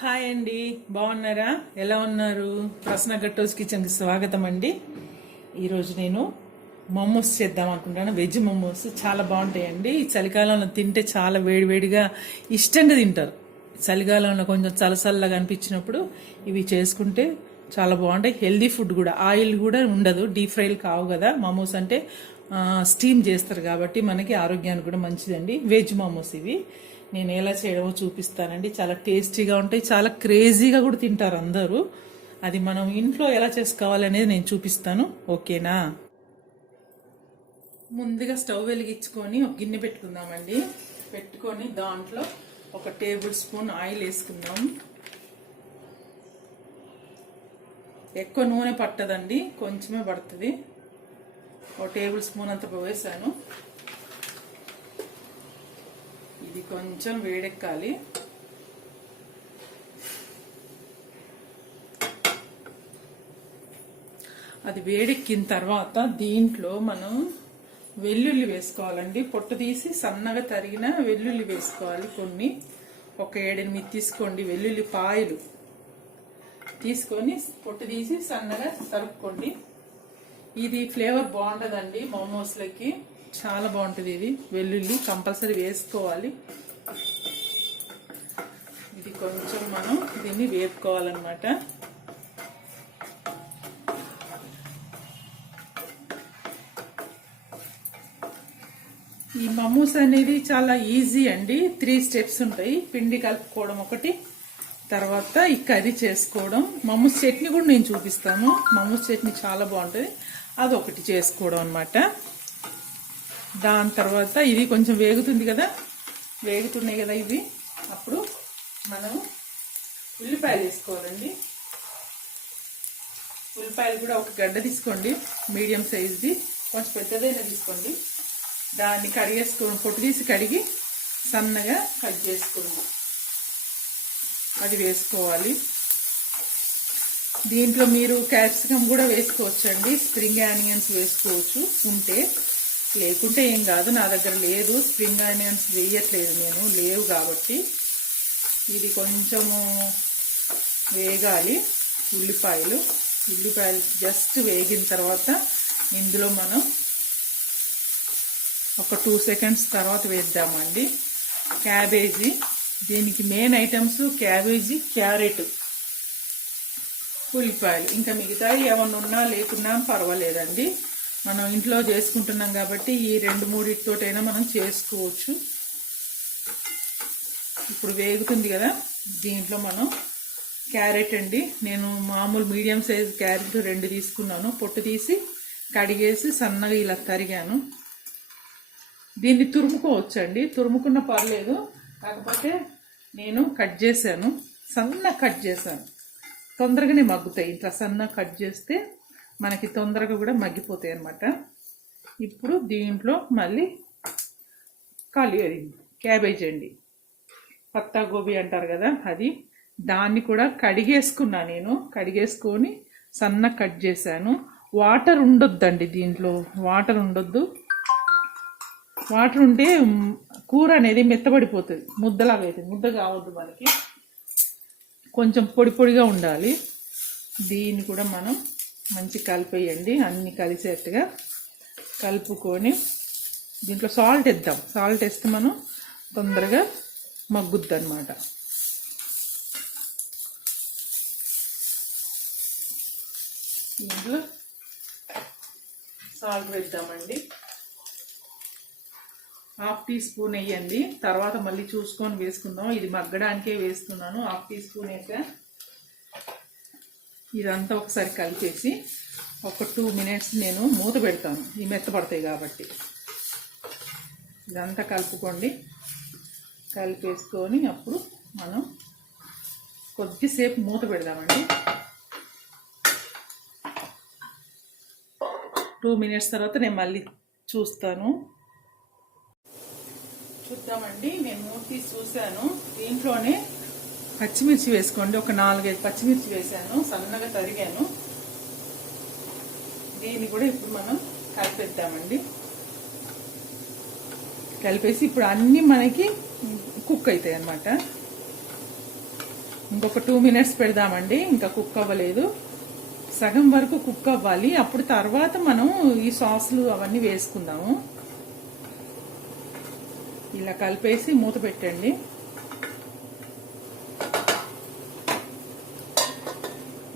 Hi అండి, బాగున్నారా? ఎలా ఉన్నారు? ప్రశ్న గట్టోస్ కిచెన్కి స్వాగతం అండి. ఈరోజు నేను మోమోస్ చేద్దాం అనుకుంటాను. వెజ్ మోమోస్ చాలా బాగుంటాయండి. ఈ చలికాలంలో తింటే చాలా వేడివేడిగా ఇష్టంగా తింటారు. చలికాలంలో కొంచెం చల్లగా అనిపించినప్పుడు ఇవి చేసుకుంటే చాలా బాగుంటాయి. హెల్దీ ఫుడ్ కూడా, ఆయిల్ కూడా ఉండదు, డీప్ ఫ్రైలు కావు కదా. మోమోస్ అంటే స్టీమ్ చేస్తారు కాబట్టి మనకి ఆరోగ్యానికి కూడా మంచిదండి. వెజ్ మోమోస్ ఇవి నేను ఎలా చేయడమో చూపిస్తానండి. చాలా టేస్టీగా ఉంటాయి, చాలా క్రేజీగా కూడా తింటారు అందరూ. అది మనం ఇంట్లో ఎలా చేసుకోవాలనేది నేను చూపిస్తాను. ఓకేనా? ముందుగా స్టవ్ వెలిగించుకొని ఒక గిన్నె పెట్టుకుందామండి. పెట్టుకొని దాంట్లో 1 టేబుల్ స్పూన్ ఆయిల్ వేసుకుందాం. ఎక్కువ నూనె పట్టదండి, కొంచెమే పడుతుంది. 1 టేబుల్ స్పూన్ అంత వేసాను. ఇది కొంచెం వేడెక్కాలి. అది వేడెక్కిన తర్వాత దీంట్లో మనం వెల్లుల్లి వేసుకోవాలండి. పొట్టు తీసి సన్నగా తరిగిన వెల్లుల్లి వేసుకోవాలి. కొన్ని ఒక 7-8 తీసుకోండి. వెల్లుల్లి పాయలు తీసుకొని పొట్టు తీసి సన్నగా తరుక్కోండి. ఇది ఫ్లేవర్ బాగుంటుందండి మోమోస్లకి, చాలా బాగుంటుంది. ఇది వెల్లుల్లి కంపల్సరీ వేసుకోవాలి. ఇది కొంచెం మనం దీన్ని వేపుకోవాలన్నమాట. ఈ మోమోస్ అనేది చాలా ఈజీ అండి. 3 స్టెప్స్ ఉంటాయి. పిండి కలుపుకోవడం ఒకటి, తర్వాత ఈ కర్రీ చేసుకోవడం, మోమోస్ చట్నీ కూడా నేను చూపిస్తాను. మోమోస్ చట్నీ చాలా బాగుంటుంది, అదొకటి చేసుకోవడం అన్నమాట. దాని తర్వాత ఇది కొంచెం వేగుతున్నాయి కదా ఇవి. అప్పుడు మనం ఉల్లిపాయలు వేసుకోవాలండి. ఉల్లిపాయలు కూడా ఒక గడ్డ తీసుకోండి, మీడియం సైజ్ది, కొంచెం పెద్దదైనా తీసుకోండి. దాన్ని కడిగేసుకోండి, పొట్టు తీసి కడిగి సన్నగా కట్ చేసుకోండి. అది వేసుకోవాలి. దీంట్లో మీరు క్యాప్సికమ్ కూడా వేసుకోవచ్చండి, స్ప్రింగ్ ఆనియన్స్ వేసుకోవచ్చు ఉంటే. లేకుంటే ఏం కాదు, నా దగ్గర లేదు, స్ప్రింగ్ ఆనియన్స్ వేయట్లేదు నేను, లేవు కాబట్టి. ఇది కొంచెము వేగాలి. ఉల్లిపాయలు జస్ట్ వేగిన తర్వాత ఇందులో మనం ఒక 2 సెకండ్స్ తర్వాత వేద్దామండి క్యాబేజీ. దీనికి మెయిన్ ఐటమ్స్ క్యాబేజీ, క్యారెట్, ఉల్లిపాయలు. ఇంకా మిగతాయి ఏమన్నా ఉన్నా లేకున్నా పర్వాలేదండి. మనం ఇంట్లో చేసుకుంటున్నాం కాబట్టి ఈ 2-3తోటైనా మనం చేసుకోవచ్చు. ఇప్పుడు వేగుతుంది కదా, దీంట్లో మనం క్యారెట్ అండి, నేను మామూలు మీడియం సైజ్ క్యారెట్ 2 తీసుకున్నాను. పొట్టు తీసి కడిగేసి సన్నగా ఇలా తరిగాను. దీన్ని తురుముకోవచ్చండి, తురుముకున్న పర్లేదు. కాకపోతే నేను కట్ చేశాను, సన్నగా కట్ చేశాను. తొందరగానే మగ్గుతాయి. ఇట్లా సన్నగా కట్ చేస్తే మనకి తొందరగా కూడా మగ్గిపోతాయి అన్నమాట. ఇప్పుడు దీంట్లో మళ్ళీ క్యాబేజ్ అండి, పత్తా గోబీ అంటారు కదా అది. దాన్ని కూడా కడిగేసుకున్నా నేను. కడిగేసుకొని సన్నగా కట్ చేశాను. వాటర్ ఉండొద్దండి దీంట్లో, వాటర్ ఉండొద్దు. వాటర్ ఉంటే కూర అనేది మెత్తబడిపోతుంది, ముద్దలాగా అవుతుంది. ముద్ద కావద్దు మనకి, కొంచెం పొడిగా ఉండాలి. దీన్ని కూడా మనం మంచి కలిపేయండి, అన్నీ కలిసేట్టుగా కలుపుకొని దీంట్లో సాల్ట్ వేద్దాం. సాల్ట్ వేస్తే మనం తొందరగా మగ్గుద్ది అన్నమాట. దీంట్లో సాల్ట్ వేద్దామండి. 1/2 టీ స్పూన్ వేయండి, తర్వాత మళ్ళీ చూసుకొని వేసుకుందాం. ఇది మగ్గడానికే వేస్తున్నాను. 1/2 టీ స్పూన్ వేసా. ఇదంతా ఒకసారి కలిపేసి ఒక 2 మినిట్స్ నేను మూత పెడతాను, ఇవి మెత్తపడతాయి కాబట్టి. ఇదంతా కలుపుకోండి. కలిపేసుకొని అప్పుడు మనం కొద్దిసేపు మూత పెడదామండి. 2 మినిట్స్ తర్వాత నేను మళ్ళీ చూద్దామండి. నేను మూత తీసి చూశాను. దీంట్లోనే పచ్చిమిర్చి వేసుకోండి. ఒక 4-5 పచ్చిమిర్చి వేసాను, సన్నగా తరిగాను. దీన్ని కూడా ఇప్పుడు మనం కలిపేద్దామండి. కలిపేసి ఇప్పుడు అన్నీ మనకి కుక్ అవుతాయి అన్నమాట. ఇంకొక 2 మినిట్స్ పెడదామండి. ఇంకా కుక్ అవ్వలేదు, సగం వరకు కుక్ అవ్వాలి. అప్పుడు తర్వాత మనం ఈ సాస్లు అవన్నీ వేసుకుందాము. ఇలా కలిపేసి మూత పెట్టండి.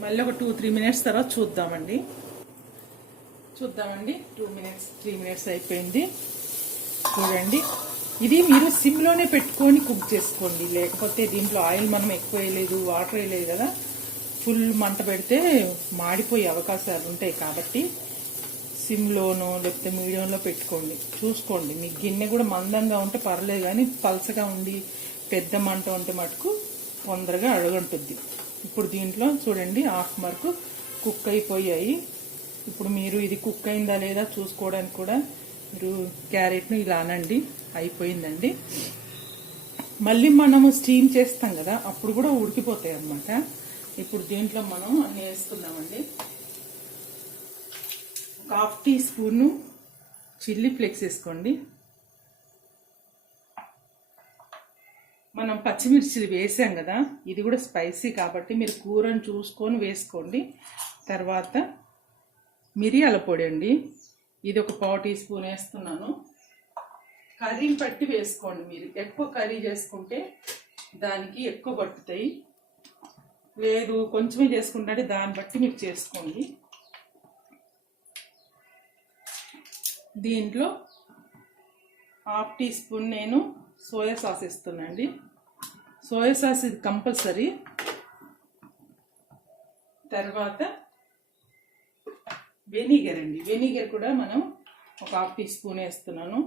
మళ్ళీ ఒక 2-3 మినిట్స్ తర్వాత చూద్దామండి. 2 మినిట్స్ 3 మినిట్స్ అయిపోయింది. చూడండి, ఇది మీరు సిమ్లోనే పెట్టుకొని కుక్ చేసుకోండి. లేకపోతే దీంట్లో ఆయిల్ మనం ఎక్కువ వేయలేదు, వాటర్ వేయలేదు కదా, ఫుల్ మంట పెడితే మాడిపోయే అవకాశాలు ఉంటాయి. కాబట్టి సిమ్లోనో లేకపోతే మీడియంలో పెట్టుకోండి. చూసుకోండి, మీ గిన్నె కూడా మందంగా ఉంటే పర్లేదు, కానీ పలసగా ఉండి పెద్ద మంట ఉంటే మటుకు తొందరగా అడుగంటుంది. ఇప్పుడు దీంట్లో చూడండి హాఫ్ వరకు కుక్ అయిపోయాయి. ఇప్పుడు మీరు ఇది కుక్ అయిందా లేదా చూసుకోవడానికి కూడా మీరు క్యారెట్ను ఇలా అనండి, అయిపోయిందండి. మళ్ళీ మనము స్టీమ్ చేస్తాం కదా, అప్పుడు కూడా ఉడికిపోతాయి అన్నమాట. ఇప్పుడు దీంట్లో మనం అన్ని వేసుకుందామండి. ఒక 1/2 టీ స్పూన్ చిల్లీ ఫ్లేక్స్ వేసుకోండి. మనం పచ్చిమిర్చిలు వేసాం కదా, ఇది కూడా స్పైసీ కాబట్టి మీరు కూరను చూసుకొని వేసుకోండి. తర్వాత మిరియాల పొడి అండి, ఇది ఒక 1/4 టీ స్పూన్ వేస్తున్నాను. కర్రీని బట్టి వేసుకోండి. మీరు ఎక్కువ కర్రీ చేసుకుంటే దానికి ఎక్కువ పట్టుతాయి, లేదు కొంచెమే చేసుకుంటే దాన్ని బట్టి మీరు చేసుకోండి. దీంట్లో 1/2 టీ స్పూన్ నేను సోయా సాస్ ఇస్తున్నాండి. సోయా సాస్ ఇది కంపల్సరీ. తర్వాత వెనిగర్ అండి, వెనిగర్ కూడా మనం ఒక 1/2 టీ స్పూన్ వేస్తున్నాను.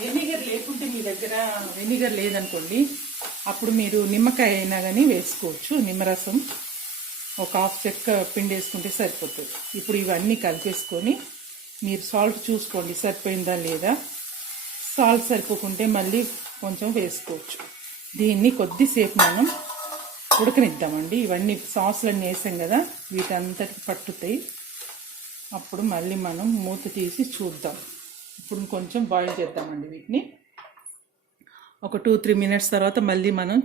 వెనిగర్ లేకుంటే మీ దగ్గర వెనిగర్ లేదనుకోండి, అప్పుడు మీరు నిమ్మకాయ అయినా కానీ వేసుకోవచ్చు. నిమ్మరసం ఒక 1/2 చెక్క పిండి వేసుకుంటే సరిపోతుంది. ఇప్పుడు ఇవన్నీ కలిపేసుకొని మీరు సాల్ట్ చూసుకోండి సరిపోయిందా లేదా. సాల్ట్ సరిపోకుంటే మళ్ళీ కొంచెం వేసుకోవచ్చు. దీన్ని కొద్దిసేపు మనం ఉడకనిద్దామండి. ఇవన్నీ సాసులన్నీ వేసాం కదా, వీటంతటికి పట్టుతాయి. అప్పుడు మళ్ళీ మనం మూత తీసి చూద్దాం. ఇప్పుడు కొంచెం బాయిల్ చేద్దామండి వీటిని. ఒక 2-3 మినిట్స్ తర్వాత మళ్ళీ మనం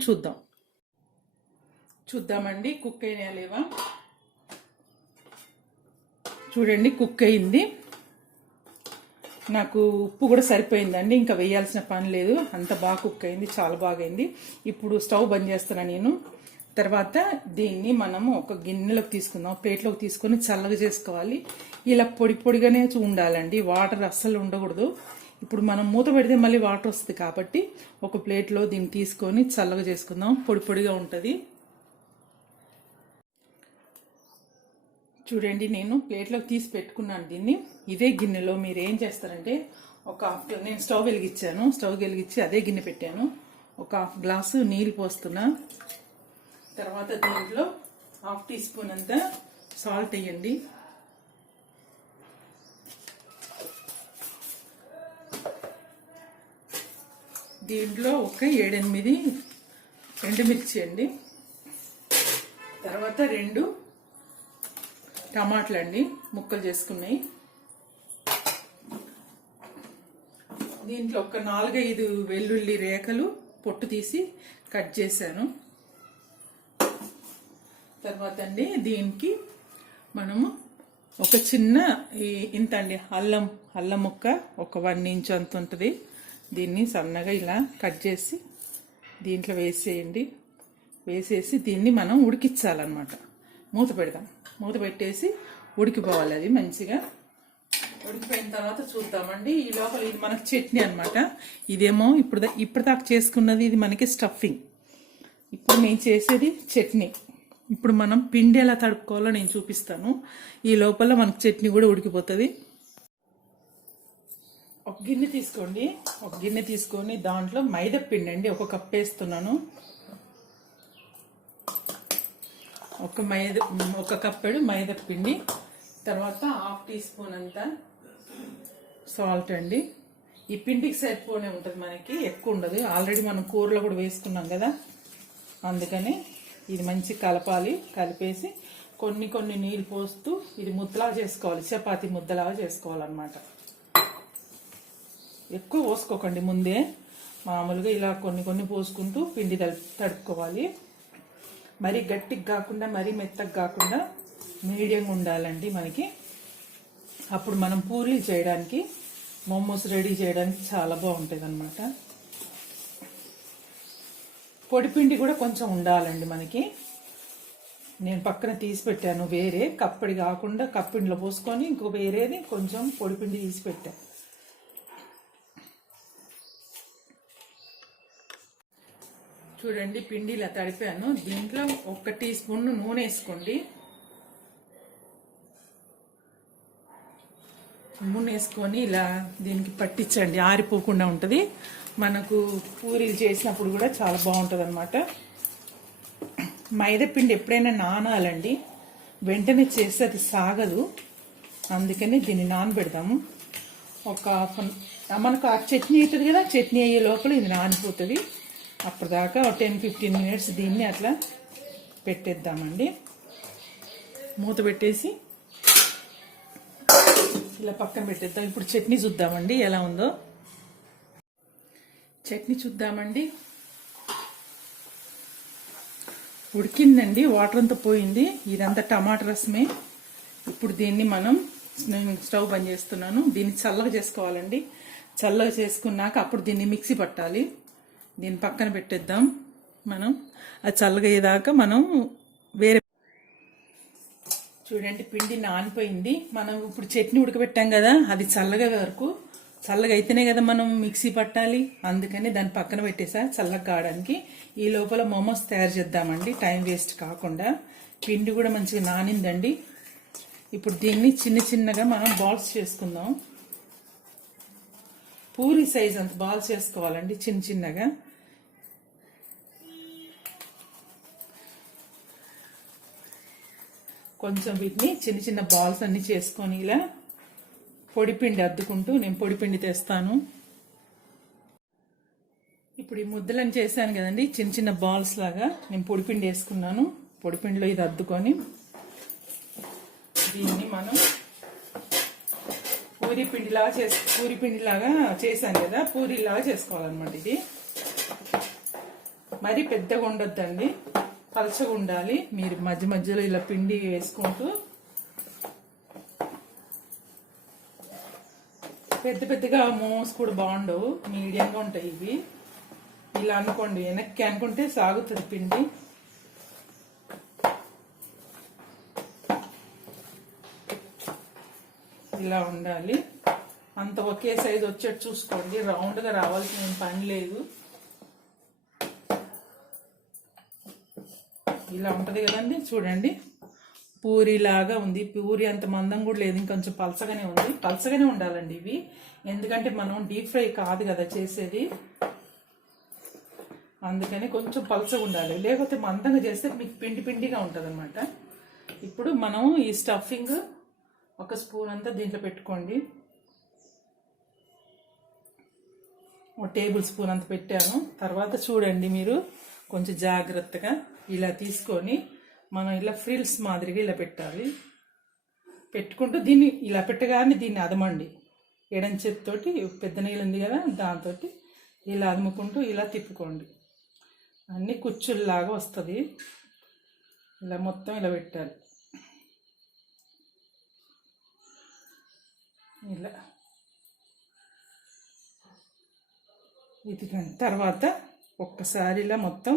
చూద్దామండి కుక్ అయినా లేవా. చూడండి, కుక్ అయింది. నాకు ఉప్పు కూడా సరిపోయిందండి, ఇంకా వేయాల్సిన పని లేదు. అంత బాగా కుక్ అయింది, చాలా బాగా అయింది. ఇప్పుడు స్టవ్ బంద్ చేస్తున్నాను నేను. తర్వాత దీన్ని మనము ఒక గిన్నెలోకి తీసుకుందాం, ప్లేట్లోకి తీసుకొని చల్లగా చేసుకోవాలి. ఇలా పొడి పొడిగానే ఉండాలండి, వాటర్ అస్సలు ఉండకూడదు. ఇప్పుడు మనం మూత పెడితే మళ్ళీ వాటర్ వస్తుంది కాబట్టి ఒక ప్లేట్లో దీన్ని తీసుకొని చల్లగా చేసుకుందాం. పొడి పొడిగా ఉంటుంది. చూడండి, నేను ప్లేట్లోకి తీసి పెట్టుకున్నాను దీన్ని. ఇదే గిన్నెలో మీరు ఏం చేస్తారంటే నేను స్టవ్ వెలిగించాను, స్టవ్ వెలిగించి అదే గిన్నె పెట్టాను. ఒక 1/2 గ్లాసు నీళ్ళు పోస్తున్నా. తర్వాత దీంట్లో 1/2 టీ స్పూన్ అంతా సాల్ట్ వేయండి. దీంట్లో ఒక 7-8 ఎండుమిర్చి అండి. తర్వాత 2 టమాటాలు అండి, ముక్కలు చేసుకున్నాయి. దీంట్లో ఒక 4-5 వెల్లుల్లి రేఖలు పొట్టు తీసి కట్ చేశాను. తర్వాత అండి దీనికి మనము ఒక చిన్న ఇంత అండి అల్లం ముక్క ఒక 1 ఇంచ్ అంత ఉంటుంది. దీన్ని సన్నగా ఇలా కట్ చేసి దీంట్లో వేసేయండి. వేసేసి దీన్ని మనం ఉడికించాలన్నమాట. మూత పెడదాం. మూత పెట్టేసి ఉడికిపోవాలి. అది మంచిగా ఉడికిపోయిన తర్వాత చూద్దామండి. ఈ లోపల ఇది మనకు చట్నీ అనమాట. ఇదేమో ఇప్పుడు దాకా చేసుకున్నది, ఇది మనకి స్టఫింగ్. ఇప్పుడు నేను చేసేది చట్నీ. ఇప్పుడు మనం పిండి ఎలా తడుపుకోవాలో నేను చూపిస్తాను. ఈ లోపల మనకు చట్నీ కూడా ఉడికిపోతుంది. ఒక గిన్నె తీసుకోండి. ఒక గిన్నె తీసుకొని దాంట్లో మైదా పిండి అండి 1 కప్ వేస్తున్నాను. ఒక కప్పెడు మైదా పిండి. తర్వాత 1/2 టీ స్పూన్ అంతా సాల్ట్ అండి. ఈ పిండికి సరిపోనే ఉంటుంది, మనకి ఎక్కువ ఉండదు. ఆల్రెడీ మనం కూరలో కూడా వేసుకున్నాం కదా, అందుకని ఇది మంచి కలపాలి. కలిపేసి కొన్ని నీళ్ళు పోస్తూ ఇది ముద్దలాగా చేసుకోవాలి, చపాతీ ముద్దలాగా చేసుకోవాలన్నమాట. ఎక్కువ పోసుకోకండి ముందే, మామూలుగా ఇలా కొన్ని కొన్ని పోసుకుంటూ పిండి తడుపుకోవాలి. మరీ గట్టిగా కాకుండా మరీ మెత్తగా కాకుండా మీడియంగా ఉండాలండి మనకి. అప్పుడు మనం పూరీలు చేయడానికి, మోమోస్ రెడీ చేయడానికి చాలా బాగుంటుంది అన్నమాట. పొడిపిండి కూడా కొంచెం ఉండాలండి మనకి. నేను పక్కన తీసి పెట్టాను, వేరే కప్పడి కాకుండా కప్పిండిలో పోసుకొని ఇంకో వేరేది కొంచెం పొడిపిండి తీసి పెట్టాను. చూడండి పిండి ఇలా తడిపాను. దీంట్లో 1 టీ స్పూన్ నూనె వేసుకోండి. నూనె వేసుకొని ఇలా దీనికి పట్టించండి, ఆరిపోకుండా ఉంటుంది. మనకు పూరీలు చేసినప్పుడు కూడా చాలా బాగుంటుంది అన్నమాట. మైదా పిండి ఎప్పుడైనా నానాలండి, వెంటనే చేస్తే అది సాగదు. అందుకని దీన్ని నానబెడదాము. మనకు ఆ చట్నీ అవుతుంది కదా, చట్నీ అయ్యే లోపల ఇది నానిపోతుంది. అప్పటిదాకా 10-15 మినిట్స్ దీన్ని అట్లా పెట్టేద్దామండి. మూత పెట్టేసి ఇలా పక్కన పెట్టేద్దాం. ఇప్పుడు చట్నీ చూద్దామండి ఎలా ఉందో. చట్నీ చూద్దామండి. ఉడికిందండి, వాటర్ అంతా పోయింది. ఇదంతా టమాటా రసమే. ఇప్పుడు దీన్ని నేను స్టవ్ బంద్ చేస్తున్నాను. దీన్ని చల్లగా చేసుకోవాలండి. చల్లగా చేసుకున్నాక అప్పుడు దీన్ని మిక్సీ పట్టాలి. దీన్ని పక్కన పెట్టేద్దాం మనం. అది చల్లగా అయ్యేదాకా మనం వేరే. చూడండి పిండి నానిపోయింది. మనం ఇప్పుడు చట్నీ ఉడకబెట్టాం కదా, అది చల్లగా అయితేనే కదా మనం మిక్సీ పట్టాలి. అందుకని దాన్ని పక్కన పెట్టేసా చల్లగా కావడానికి. ఈ లోపల మోమోస్ తయారు చేద్దామండి, టైం వేస్ట్ కాకుండా. పిండి కూడా మంచిగా నానిందండి. ఇప్పుడు దీన్ని చిన్నగా మనం బాల్స్ చేసుకుందాం. పూరి సైజ్ అంత బాల్స్ చేసుకోవాలండి, చిన్నగా. కొంచెం వీటిని చిన్న బాల్స్ అన్ని చేసుకొని ఇలా పొడిపిండి అద్దుకుంటూ, నేను పొడిపిండి తెస్తాను. ఇప్పుడు ఈ ముద్దలను చేశాను కదండి, చిన్న బాల్స్ లాగా నేను పొడిపిండి వేసుకున్నాను. పొడిపిండిలో ఇది అద్దుకొని దీన్ని మనం పూరిపిండిలాగా చేశాను కదా, పూరిలాగా చేసుకోవాలన్నమాట. ఇది మరీ పెద్దగా ఉండొద్దండి, పలచగా ఉండాలి. మీరు మధ్యలో ఇలా పిండి వేసుకుంటూ, పెద్దగా మోమోస్ కూడా బాగుండవు, మీడియంగా ఉంటాయి ఇవి. ఇలా అనుకోండి, వెనక్కి అనుకుంటే సాగుతుంది పిండి. ఇలా ఉండాలి. అంత ఒకే సైజు వచ్చేట్టు చూసుకోండి. రౌండ్గా రావాల్సిన పని లేదు. ఇలా ఉంటుంది కదండి. చూడండి పూరిలాగా ఉంది. పూరి అంత మందం కూడా లేదు, ఇంకొంచెం పలసగానే ఉంది. పలసగానే ఉండాలండి ఇవి, ఎందుకంటే మనం డీప్ ఫ్రై కాదు కదా చేసేది. అందుకని కొంచెం పలసగా ఉండాలి, లేకపోతే మందంగా చేస్తే మీకు పిండిగా ఉంటుంది అనమాట. ఇప్పుడు మనం ఈ స్టఫింగ్ 1 స్పూన్ అంతా దీంట్లో పెట్టుకోండి. 1 టేబుల్ స్పూన్ అంత పెట్టాను. తర్వాత చూడండి మీరు కొంచెం జాగ్రత్తగా ఇలా తీసుకొని మనం ఇలా ఫ్రిల్స్ మాదిరిగా ఇలా పెట్టాలి. పెట్టుకుంటూ దీన్ని ఇలా పెట్టగానే దీన్ని అదమండి. ఎడం చేతితోటి పెద్ద నీళ్ళు ఉంది కదా, దాంతో ఇలా అదుముకుంటూ ఇలా తిప్పుకోండి. అన్ని కుచ్చుల్లాగా వస్తుంది. ఇలా మొత్తం ఇలా పెట్టాలి. ఇలా ఇది తర్వాత ఒక్కసారి ఇలా మొత్తం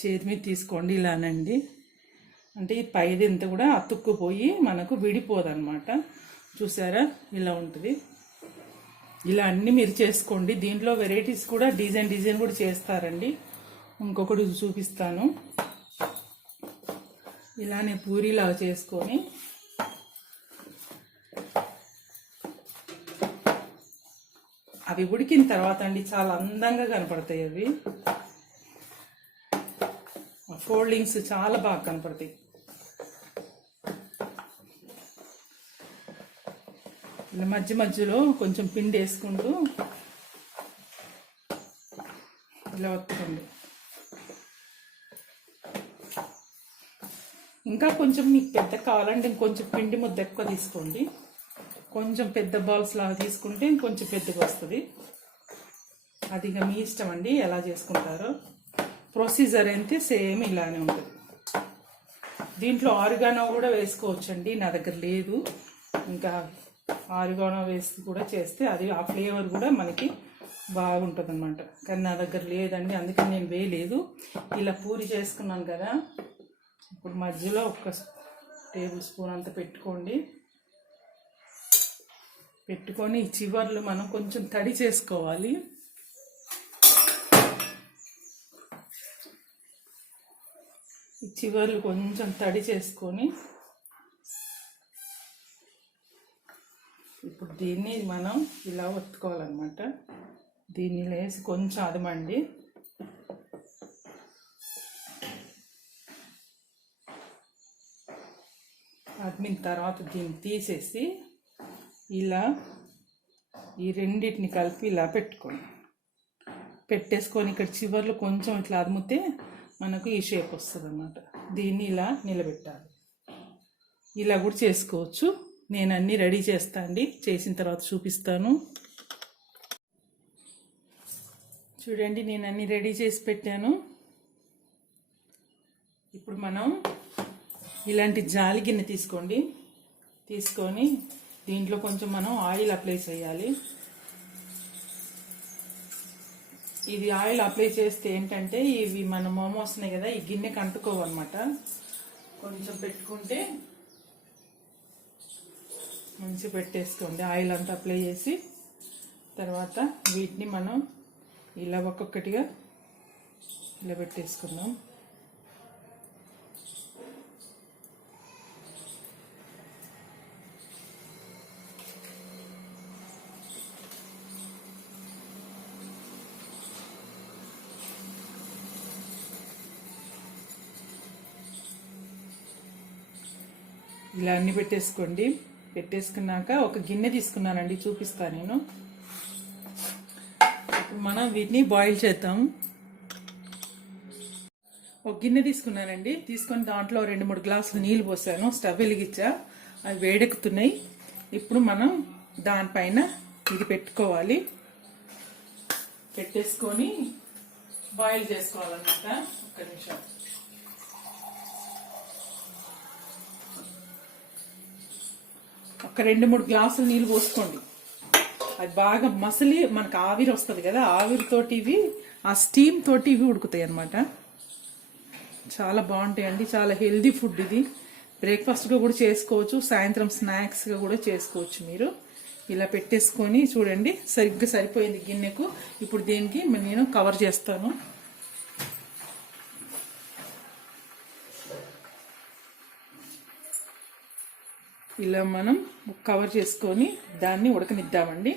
చేతి మీద తీసుకోండి. ఇలానండి, అంటే ఈ పైది ఎంత కూడా అతుక్కుపోయి మనకు విడిపోదన్నమాట. చూసారా ఇలా ఉంటుంది. ఇలా అన్నీ మీరు చేసుకోండి. దీంట్లో వెరైటీస్ కూడా డిజైన్ కూడా చేస్తారండి. ఇంకొకటి చూపిస్తాను. ఇలానే పూరీలాగా చేసుకొని అవి ఉడికిన తర్వాత అండి చాలా అందంగా కనపడతాయి. అవి ఫోల్డింగ్స్ చాలా బాగా కనపడతాయి. ఇలా మధ్యలో కొంచెం పిండి వేసుకుంటూ ఇలా వత్తుకోండి. ఇంకా కొంచెం మీకు పెద్ద కావాలంటే ఇంకొంచెం పిండి ముద్ద ఎక్కువ తీసుకోండి. కొంచెం పెద్ద బాల్స్ లాగా తీసుకుంటే ఇంకొంచెం పెద్దగా వస్తుంది. అది ఇక మీ ఇష్టం అండి ఎలా చేసుకుంటారో. ప్రొసీజర్ అయితే సేమ్ ఇలానే ఉంటుంది. దీంట్లో ఆరిగానో కూడా వేసుకోవచ్చండి, నా దగ్గర లేదు. ఇంకా ఆరిగానో వేసి కూడా చేస్తే అది ఆ ఫ్లేవర్ కూడా మనకి బాగుంటుంది అనమాట. కానీ నా దగ్గర లేదండి, అందుకని నేను వేయలేదు. ఇలా పూరి చేసుకున్నాను కదా, ఇప్పుడు మధ్యలో ఒక టేబుల్ స్పూన్ అంత పెట్టుకోండి. పెట్టుకొని ఈ చివర్లు మనం కొంచెం తడి చేసుకోవాలి. ఈ చివర్లు కొంచెం తడి చేసుకొని ఇప్పుడు దీన్ని మనం ఇలా ఒత్తుకోవాలన్నమాట. దీన్ని వేసి కొంచెం అదమండి. అదిమిన తర్వాత దీన్ని తీసేసి ఇలా ఈ రెండింటిని కలిపి ఇలా పెట్టేసుకొని ఇక్కడ చివర్లు కొంచెం ఇట్లా అదిమితే మనకు ఈ షేప్ వస్తుంది అన్నమాట. దీన్ని ఇలా నిలబెట్టాలి. ఇలా కూడా చేసుకోవచ్చు. నేను అన్నీ రెడీ చేస్తా అండి, చేసిన తర్వాత చూపిస్తాను. చూడండి, నేను అన్నీ రెడీ చేసి పెట్టాను. ఇప్పుడు మనం ఇలాంటి జాలి గిన్నె తీసుకొని దీంట్లో కొంచెం మనం ఆయిల్ అప్లై చేయాలి. ఇది ఆయిల్ అప్లై చేస్తే ఏంటంటే ఇవి మన మోమోస్ ఉన్నాయి కదా, ఈ గిన్నెకి అంటుకోవు అనమాట. కొంచెం పెట్టుకుంటే మంచిగా పెట్టేసుకోండి. ఆయిల్ అంతా అప్లై చేసి తర్వాత వీటిని మనం ఇలా ఒక్కొక్కటిగా ఇలా పెట్టేసుకుందాం. ఇలా అన్ని పెట్టేసుకోండి. పెట్టేసుకున్నాక ఒక గిన్నె తీసుకున్నానండి, చూపిస్తాను నేను. ఇప్పుడు మనం వీటిని బాయిల్ చేద్దాం. ఒక గిన్నె తీసుకున్నానండి, తీసుకొని దాంట్లో 2-3 గ్లాసులు నీళ్ళు పోసాను. స్టవ్ వెలిగించా, అవి వేడెక్కుతున్నాయి. ఇప్పుడు మనం దానిపైన ఇది పెట్టుకోవాలి. పెట్టేసుకొని బాయిల్ చేసుకోవాలన్నమాట. ఒక్క నిమిషం. ఒక 2-3 గ్లాసులు నీళ్ళు పోసుకోండి. అది బాగా మసలి మనకు ఆవిరి వస్తుంది కదా, ఆవిరితోటి ఇవి ఆ స్టీమ్ తోటి ఇవి ఉడుకుతాయి అన్నమాట. చాలా బాగుంటాయండి, చాలా హెల్దీ ఫుడ్ ఇది. బ్రేక్ఫాస్ట్గా కూడా చేసుకోవచ్చు, సాయంత్రం స్నాక్స్గా కూడా చేసుకోవచ్చు మీరు. ఇలా పెట్టేసుకొని చూడండి, సరిగ్గా సరిపోయింది గిన్నెకు. ఇప్పుడు దీనికి నేను కవర్ చేస్తాను. ఇలా మనం కవర్ చేసుకొని దాన్ని ఉడకనిద్దామండి.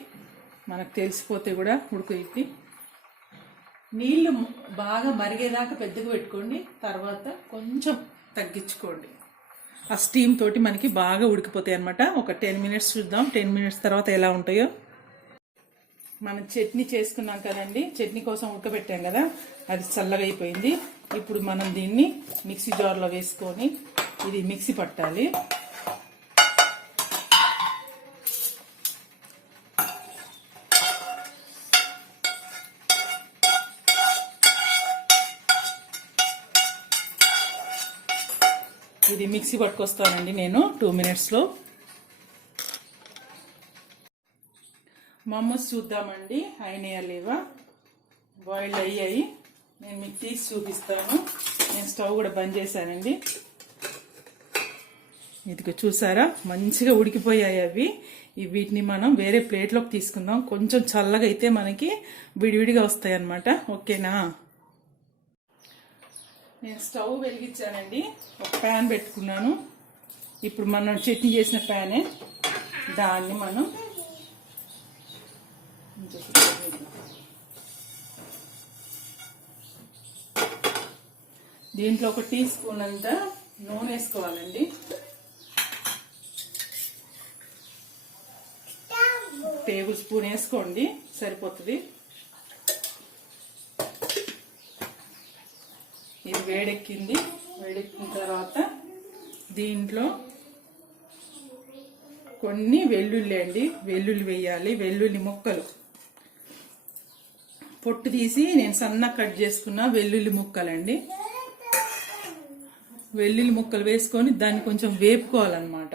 మనకు తెలిసిపోతే కూడా ఉడకనిద్ది. నీళ్ళు బాగా మరిగేదాకా పెద్దగా పెట్టుకోండి, తర్వాత కొంచెం తగ్గించుకోండి. ఆ స్టీమ్ తోటి మనకి బాగా ఉడికిపోతాయి అన్నమాట. ఒక 10 మినిట్స్ చూద్దాం, 10 మినిట్స్ తర్వాత ఎలా ఉంటాయో. మనం చట్నీ చేసుకున్నాం కదండి, చట్నీ కోసం ఉడకబెట్టాం కదా, అది చల్లగా అయిపోయింది. ఇప్పుడు మనం దీన్ని మిక్సీ జార్లో వేసుకొని ఇది మిక్సీ పట్టాలి. ఇది మిక్సీ పట్టుకొస్తానండి నేను 2 మినిట్స్లో. మోమోస్ చూద్దామండి, అయినాయా లేవా. బాయిల్డ్ అయ్యాయి. నేను మీకు తీసి చూపిస్తాను. నేను స్టవ్ కూడా బంద్ చేశానండి. ఇదిగో చూసారా, మంచిగా ఉడికిపోయాయి అవి. వీటిని మనం వేరే ప్లేట్లోకి తీసుకుందాం. కొంచెం చల్లగా అయితే మనకి విడివిడిగా వస్తాయి అన్నమాట. ఓకేనా. నేను స్టవ్ వెలిగించానండి, ఒక ప్యాన్ పెట్టుకున్నాను. ఇప్పుడు మనం చట్నీ చేసిన ప్యానే, దాన్ని మనం దీంట్లో ఒక టీ స్పూన్ అంత నూనె వేసుకోవాలండి. టేబుల్ స్పూన్ వేసుకోండి, సరిపోతుంది. ఇది వేడెక్కింది. వేడెక్కిన తర్వాత దీంట్లో కొన్ని వెల్లుల్లి అండి, వెల్లుల్లి వేయాలి. వెల్లుల్లి ముక్కలు పొట్టు తీసి నేను సన్నగా కట్ చేసుకున్న వెల్లుల్లి ముక్కలండి. వెల్లుల్లి ముక్కలు వేసుకొని దాన్ని కొంచెం వేపుకోవాలన్నమాట.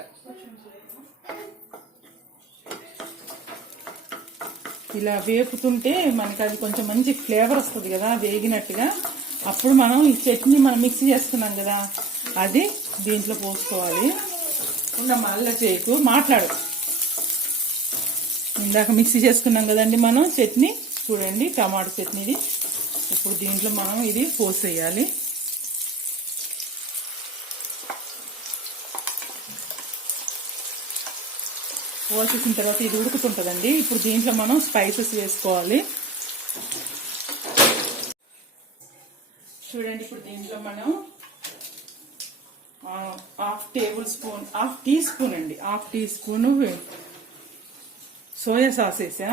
ఇలా వేపుతుంటే మనకి అది కొంచెం మంచి ఫ్లేవర్ వస్తుంది కదా వేగినట్టుగా. అప్పుడు మనం ఈ చట్నీ మనం మిక్సీ చేసుకున్నాం కదా, అది దీంట్లో పోసుకోవాలి. మళ్ళీ చేయకు, మాట్లాడు. ఇందాక మిక్సీ చేసుకున్నాం కదండి మనం చట్నీ, చూడండి టమాటా చట్నీది. ఇప్పుడు దీంట్లో మనం ఇది పోసేయాలి. పోసేసిన తర్వాత ఇది ఉడుకుతుంటుందండి. ఇప్పుడు దీంట్లో మనం స్పైసెస్ వేసుకోవాలి. చూడండి, ఇప్పుడు దీంట్లో మనం half teaspoon soya sauce వేసా.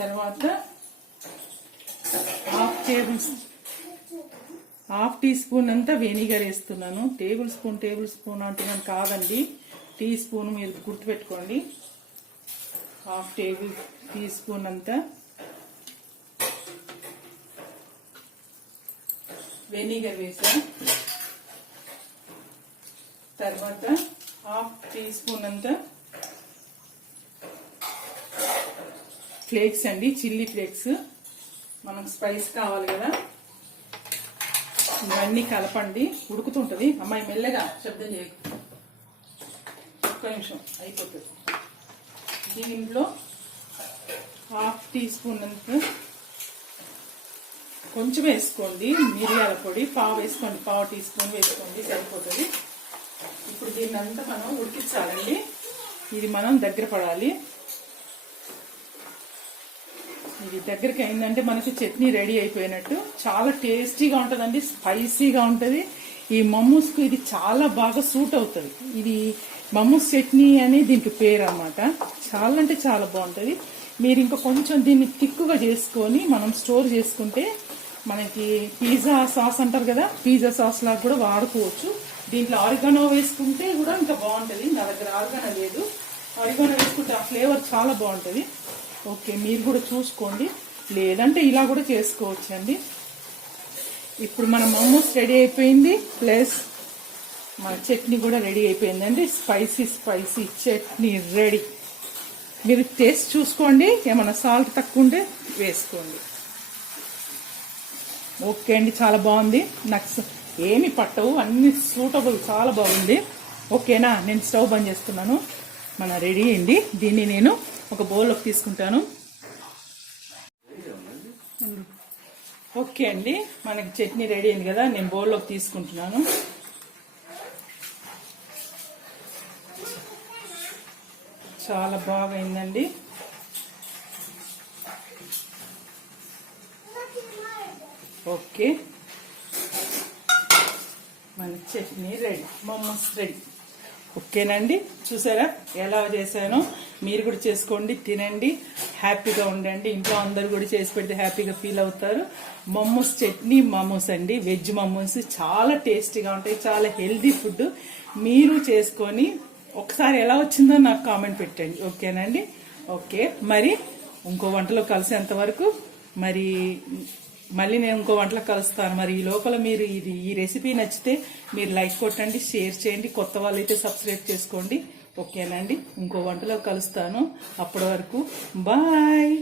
తర్వాత హాఫ్ టీ స్పూన్ అంతా వెనిగర్ వేస్తున్నాను. టేబుల్ స్పూన్ అంటున్నాను కాదండి, టీ స్పూన్, మీరు గుర్తుపెట్టుకోండి. హాఫ్ టీ స్పూన్ అంతా వెనిగర్ వేసా. తర్వాత హాఫ్ టీ స్పూన్ అంతా ఫ్లేక్స్ అండి, చిల్లీ ఫ్లేక్స్. మనకు స్పైస్ కావాలి కదా. ఇవన్నీ కలపండి, ఉడుకుతుంటది. అమ్మాయి మెల్లగా శబ్దం చేయకు, ఒక్క నిమిషం అయిపోతుంది. దీంట్లో హాఫ్ టీ స్పూన్ అంతా కొంచెం వేసుకోండి మిరియాల పొడి, పావు వేసుకోండి, పావు టీ స్పూన్ వేసుకోండి, సరిపోతుంది. ఇప్పుడు దీన్ని అంతా మనం ఉడికించాలండి. ఇది మనం దగ్గర పడాలి. ఇది దగ్గరికి అయిందంటే మనకి చట్నీ రెడీ అయిపోయినట్టు. చాలా టేస్టీగా ఉంటుందండి, స్పైసీగా ఉంటుంది. ఈ మమ్మూస్కు ఇది చాలా బాగా సూట్ అవుతుంది. ఇది మమ్మూస్ చట్నీ అని దీనికి పేరు అన్నమాట. చాలా అంటే చాలా బాగుంటుంది. మీరు ఇంకా కొంచెం దీన్ని తిక్కుగా చేసుకొని మనం స్టోర్ చేసుకుంటే మనకి పిజ్జా సాస్ అంటారు కదా, పిజ్జా సాస్ లాగా కూడా వాడుకోవచ్చు. దీంట్లో ఆరిగానో వేసుకుంటే కూడా ఇంకా బాగుంటుంది. నా దగ్గర ఆరిగానో లేదు, ఆరిగానో వేసుకుంటే ఆ ఫ్లేవర్ చాలా బాగుంటుంది. ఓకే, మీరు కూడా చూసుకోండి, లేదంటే ఇలా కూడా చేసుకోవచ్చు అండి. ఇప్పుడు మన మమ్మూస్ రెడీ అయిపోయింది, ప్లస్ మన చట్నీ కూడా రెడీ అయిపోయిందండి. Spicy chutney ready. మీరు టేస్ట్ చూసుకోండి, ఏమైనా సాల్ట్ తక్కువ ఉంటే వేసుకోండి. ఓకే అండి, చాలా బాగుంది. నాకు ఏమి పట్టవు, అన్ని సూటబుల్, చాలా బాగుంది. ఓకేనా, నేను స్టవ్ బంద్ చేస్తున్నాను. మన రెడీ అయింది. దీన్ని నేను ఒక బౌల్లోకి తీసుకుంటాను. ఓకే అండి, మనకి చట్నీ రెడీ అయింది కదా, నేను బౌల్లోకి తీసుకుంటున్నాను. చాలా బాగైందండి. ఓకే, మన చట్నీ రెడీ, మమ్మూస్ రెడీ. ఓకేనండి, చూసారా ఎలా చేశానో? మీరు కూడా చేసుకోండి, తినండి, హ్యాపీగా ఉండండి. ఇంట్లో అందరు కూడా చేసి పెడితే హ్యాపీగా ఫీల్ అవుతారు. మమ్మూస్ చట్నీ, మమ్మూస్ అండి, వెజ్ మమ్మూస్ చాలా టేస్టీగా ఉంటాయి, చాలా హెల్దీ ఫుడ్. మీరు చేసుకొని ఒకసారి ఎలా వచ్చిందో నాకు కామెంట్ పెట్టండి. ఓకేనండి. ఓకే, మరి ఇంకో వంటలో కలిసేంత వరకు మళ్ళీ నేను ఇంకో వంటలో కలుస్తాను. మరి ఈ లోపల మీరు ఈ రెసిపీ నచ్చితే మీరు లైక్ కొట్టండి, షేర్ చేయండి, కొత్త వాళ్ళైతే సబ్స్క్రైబ్ చేసుకోండి. ఓకేనండి, ఇంకో వంటలో కలుస్తాను. అప్పటి వరకు బాయ్.